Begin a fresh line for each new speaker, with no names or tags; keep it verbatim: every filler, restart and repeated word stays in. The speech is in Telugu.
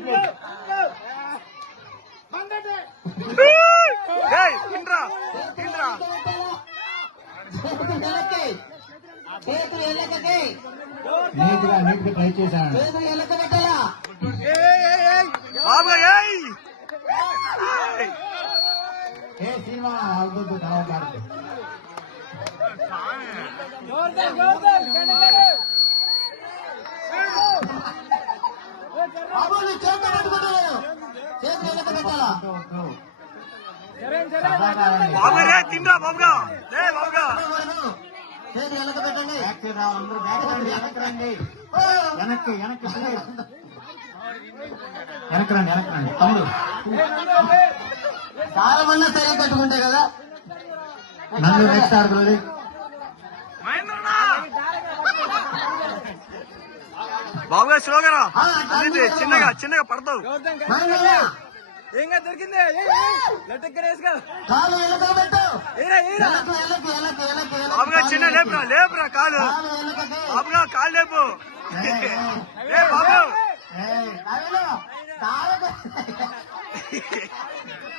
నీట్గా నీట్గా ట్రై చేశాను. ఏ సినిమా అవుతుంది తర్వాత
తిండ్రా బాబుగా బాబుగా
వెనక్కి వెనక్కి వెనక్కి వెనక్కి రండి వెనక్కి రండి తమ్ముడు. చాలా మంది సరే కట్టుకుంటే కదా నన్ను నెక్స్ట్ ఆడుతుంది.
బాబుగా స్లోగా చిన్నగా చిన్నగా పడతావు.
ఏంగా దొరికింది
బాబుగా చిన్న లేపురా లేపురా కాలు బాబుగా కాలు లేపు బాబు